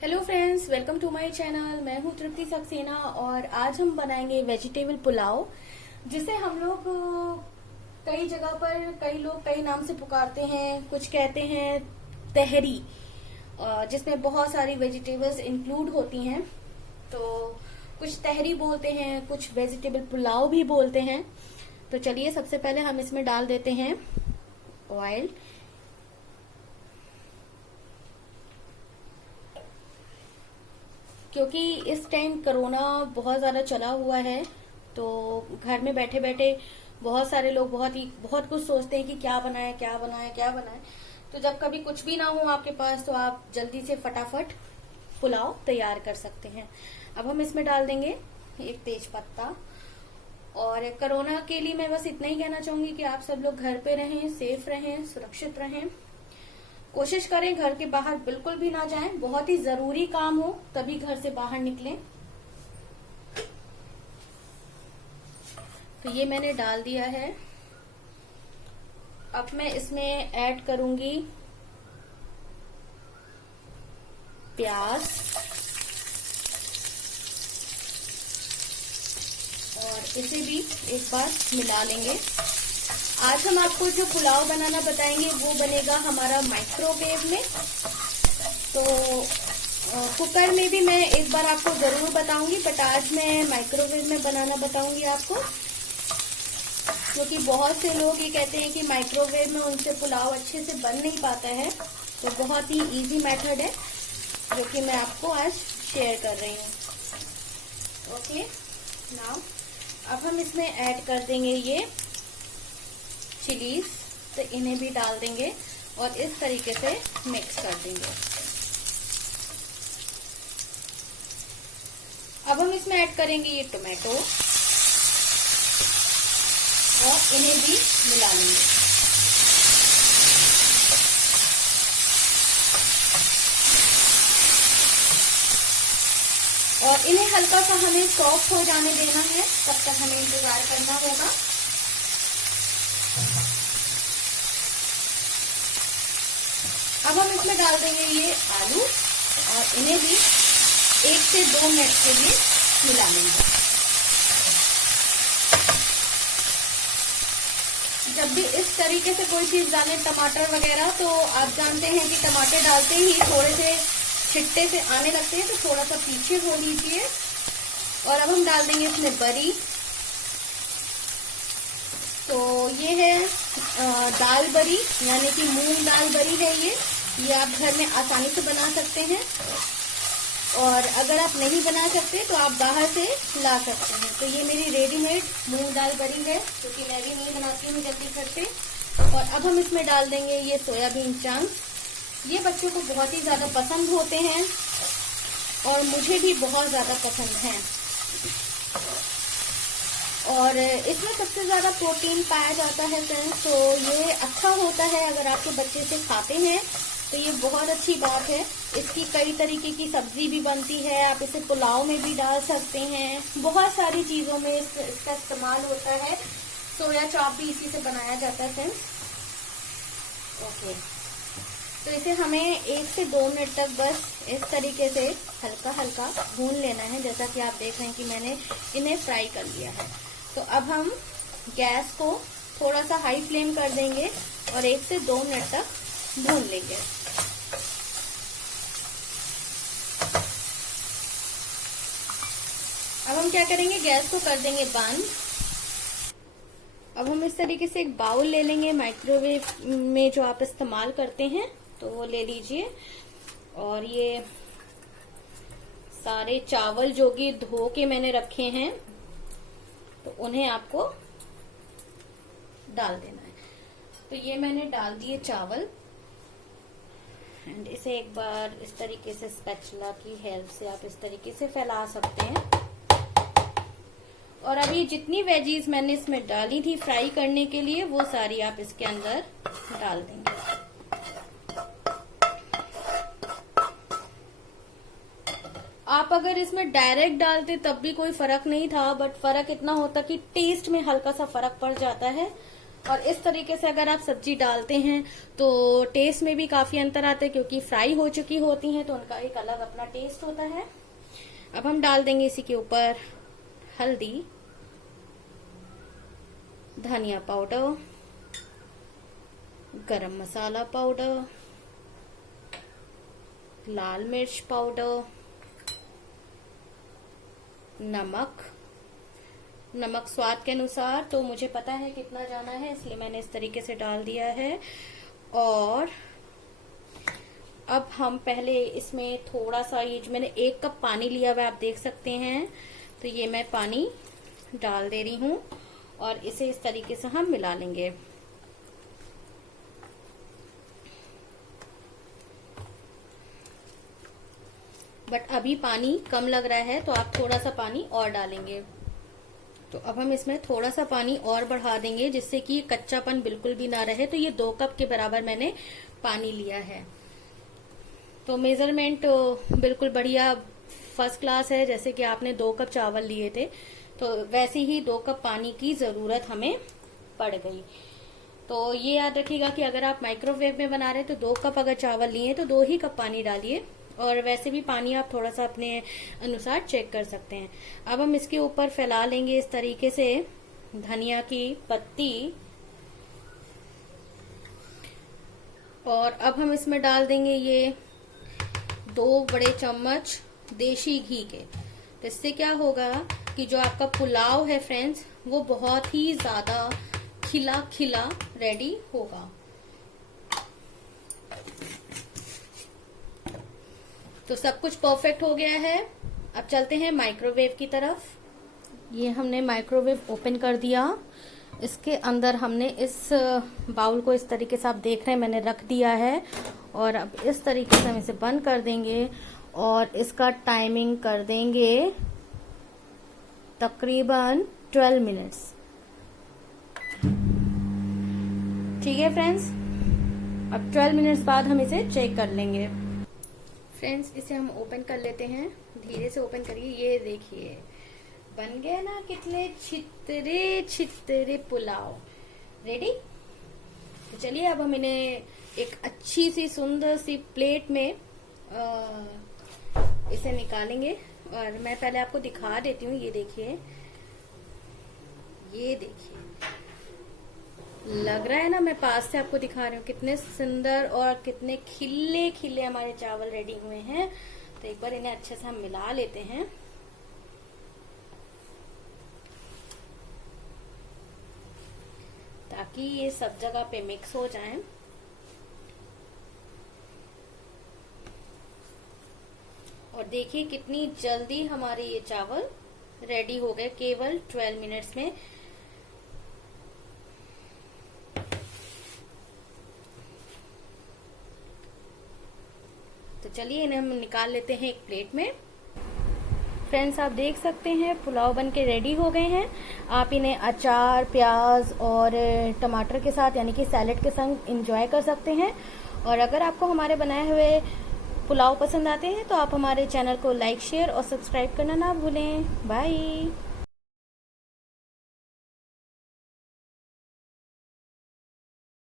Hello friends, welcome to my channel. मैं हूं तृप्ति सक्सेना और आज हम बनाएंगे वेजिटेबल पुलाव, जिसे हम लोग कई जगह पर कई लोग कई नाम से पुकारते हैं। कुछ कहते हैं तहरी, जिसमें बहुत सारी वेजिटेबल्स इंक्लूड होती हैं। तो कुछ तहरी बोलते हैं, कुछ वेजिटेबल पुलाव भी बोलते हैं। तो चलिए सबसे पहले हम इसमें डाल देते हैं ऑयल। क्योंकि इस टाइम कोरोना बहुत ज्यादा चला हुआ है, तो घर में बैठे बैठे बहुत सारे लोग बहुत कुछ सोचते हैं कि क्या बनाएं क्या बनाएं क्या बनाएं। तो जब कभी कुछ भी ना हो आपके पास, तो आप जल्दी से फटाफट पुलाव तैयार कर सकते हैं। अब हम इसमें डाल देंगे एक तेज पत्ता। और कोरोना के लिए मैं बस इतना ही कहना चाहूंगी कि आप सब लोग घर पे रहें, सेफ रहें, सुरक्षित रहें। कोशिश करें घर के बाहर बिल्कुल भी ना जाएं। बहुत ही जरूरी काम हो तभी घर से बाहर निकलें। तो ये मैंने डाल दिया है। अब मैं इसमें ऐड करूंगी प्याज और इसे भी एक बार मिला लेंगे। आज हम आपको जो पुलाव बनाना बताएंगे वो बनेगा हमारा माइक्रोवेव में। तो कुकर में भी मैं एक बार आपको जरूर बताऊंगी, बट आज मैं माइक्रोवेव में बनाना बताऊंगी आपको। क्योंकि बहुत से लोग ये कहते हैं कि माइक्रोवेव में उनसे पुलाव अच्छे से बन नहीं पाता है। तो बहुत ही इजी मेथड है जो कि मैं आपको आज शेयर कर रही हूँ। ओके, नाउ अब हम इसमें ऐड कर देंगे ये चिलीज। तो इन्हें भी डाल देंगे और इस तरीके से मिक्स कर देंगे। अब हम इसमें ऐड करेंगे ये टोमेटो और इन्हें भी मिला लेंगे। और इन्हें हल्का सा हमें सॉफ्ट हो जाने देना है, तब तक हमें इंतजार करना होगा। अब हम इसमें डाल देंगे ये आलू और इन्हें भी 1 से 2 मिनट के लिए मिला लेंगे। जब भी इस तरीके से कोई चीज डालें, टमाटर वगैरह, तो आप जानते हैं कि टमाटर डालते ही थोड़े से छिट्टे से आने लगते हैं, तो थोड़ा सा पीछे हो लीजिए। और अब हम डाल देंगे इसमें बरी। तो ये है दाल बरी, यानी कि मूंग दाल बरी है ये आप घर में आसानी से बना सकते हैं। और अगर आप नहीं बना सकते तो आप बाहर से ला सकते हैं। तो ये मेरी रेडीमेड मूंग दाल बरी है, क्योंकि मैं भी नहीं बनाती हूँ जल्दी घर पे। और अब हम इसमें डाल देंगे ये सोयाबीन चंक्स। ये बच्चों को बहुत ही ज्यादा पसंद होते हैं और मुझे भी बहुत ज्यादा पसंद हैं। और इसमें सबसे ज्यादा प्रोटीन पाया जाता है फ्रेंड्स। तो ये अच्छा होता है, अगर आपके बच्चे से खाते हैं तो ये बहुत अच्छी बात है। इसकी कई तरीके की सब्जी भी बनती है, आप इसे पुलाव में भी डाल सकते हैं, बहुत सारी चीजों में इसका इस्तेमाल होता है। सोया चाप भी इसी से बनाया जाता है फ्रेंड्स। ओके, तो इसे हमें 1 से 2 मिनट तक बस इस तरीके से हल्का हल्का भून लेना है। जैसा कि आप देख रहे हैं कि मैंने इन्हें फ्राई कर लिया है। तो अब हम गैस को थोड़ा सा हाई फ्लेम कर देंगे और 1 से 2 मिनट तक भून लेंगे। अब हम क्या करेंगे, गैस को कर देंगे बंद। अब हम इस तरीके से एक बाउल ले लेंगे, माइक्रोवेव में जो आप इस्तेमाल करते हैं तो वो ले लीजिए। और ये सारे चावल जो कि धो के मैंने रखे हैं, तो उन्हें आपको डाल देना है। तो ये मैंने डाल दिए चावल। एंड इसे एक बार इस तरीके से स्पैचुला की हेल्प से आप इस तरीके से फैला सकते हैं। और अब ये जितनी वेजीज मैंने इसमें डाली थी फ्राई करने के लिए, वो सारी आप इसके अंदर डाल देंगे। आप अगर इसमें डायरेक्ट डालते तब भी कोई फर्क नहीं था, बट फर्क इतना होता कि टेस्ट में हल्का सा फर्क पड़ जाता है। और इस तरीके से अगर आप सब्जी डालते हैं तो टेस्ट में भी काफी अंतर आता है, क्योंकि फ्राई हो चुकी होती हैं तो उनका एक अलग अपना टेस्ट होता है। अब हम डाल देंगे इसी के ऊपर हल्दी, धनिया पाउडर, गरम मसाला पाउडर, लाल मिर्च पाउडर, नमक स्वाद के अनुसार। तो मुझे पता है कितना जाना है, इसलिए मैंने इस तरीके से डाल दिया है। और अब हम पहले इसमें थोड़ा सा, ये जो मैंने 1 कप पानी लिया हुआ है आप देख सकते हैं, तो ये मैं पानी डाल दे रही हूँ और इसे इस तरीके से हम मिला लेंगे। बट अभी पानी कम लग रहा है तो आप थोड़ा सा पानी और डालेंगे। तो अब हम इसमें थोड़ा सा पानी और बढ़ा देंगे, जिससे कि कच्चापन बिल्कुल भी ना रहे। तो ये 2 कप के बराबर मैंने पानी लिया है। तो मेजरमेंट बिल्कुल बढ़िया फर्स्ट क्लास है। जैसे कि आपने 2 कप चावल लिए थे तो वैसे ही 2 कप पानी की जरूरत हमें पड़ गई। तो ये याद रखिएगा कि अगर आप माइक्रोवेव में बना रहे हैं तो 2 कप अगर चावल लिए तो 2 ही कप पानी डालिए, और वैसे भी पानी आप थोड़ा सा अपने अनुसार चेक कर सकते हैं। अब हम इसके ऊपर फैला लेंगे इस तरीके से धनिया की पत्ती, और अब हम इसमें डाल देंगे ये 2 बड़े चम्मच देशी घी के। तो इससे क्या होगा कि जो आपका पुलाव है फ्रेंड्स, वो बहुत ही ज्यादा खिला खिला रेडी होगा। तो सब कुछ परफेक्ट हो गया है। अब चलते हैं माइक्रोवेव की तरफ। ये हमने माइक्रोवेव ओपन कर दिया। इसके अंदर हमने इस बाउल को इस तरीके से आप देख रहे हैं मैंने रख दिया है, और अब इस तरीके से हम इसे बंद कर देंगे और इसका टाइमिंग कर देंगे तकरीबन 12 मिनट्स। ठीक है फ्रेंड्स, अब 12 मिनट्स बाद हम इसे चेक कर लेंगे। फ्रेंड्स, इसे हम ओपन कर लेते हैं। धीरे से ओपन करिए। ये देखिए बन गए ना कितने छितरे छितरे पुलाव रेडी। तो चलिए अब हम इन्हें एक अच्छी सी सुंदर सी प्लेट में इसे निकालेंगे। और मैं पहले आपको दिखा देती हूँ। ये देखिए, ये देखिए, लग रहा है ना, मैं पास से आपको दिखा रही हूँ कितने सुंदर और कितने खिले खिले हमारे चावल रेडी हुए हैं। तो एक बार इन्हें अच्छे से हम मिला लेते हैं। ताकि ये सब जगह पे मिक्स हो जाएं। और देखिए कितनी जल्दी हमारे ये चावल रेडी हो गए, केवल 12 मिनट्स में। तो चलिए इन्हें हम निकाल लेते हैं एक प्लेट में। फ्रेंड्स, आप देख सकते हैं पुलाव बन के रेडी हो गए हैं। आप इन्हें अचार, प्याज और टमाटर के साथ यानी कि सैलेड के संग एंजॉय कर सकते हैं। और अगर आपको हमारे बनाए हुए पुलाव पसंद आते हैं तो आप हमारे चैनल को लाइक, शेयर और सब्सक्राइब करना ना भूलें। बाय।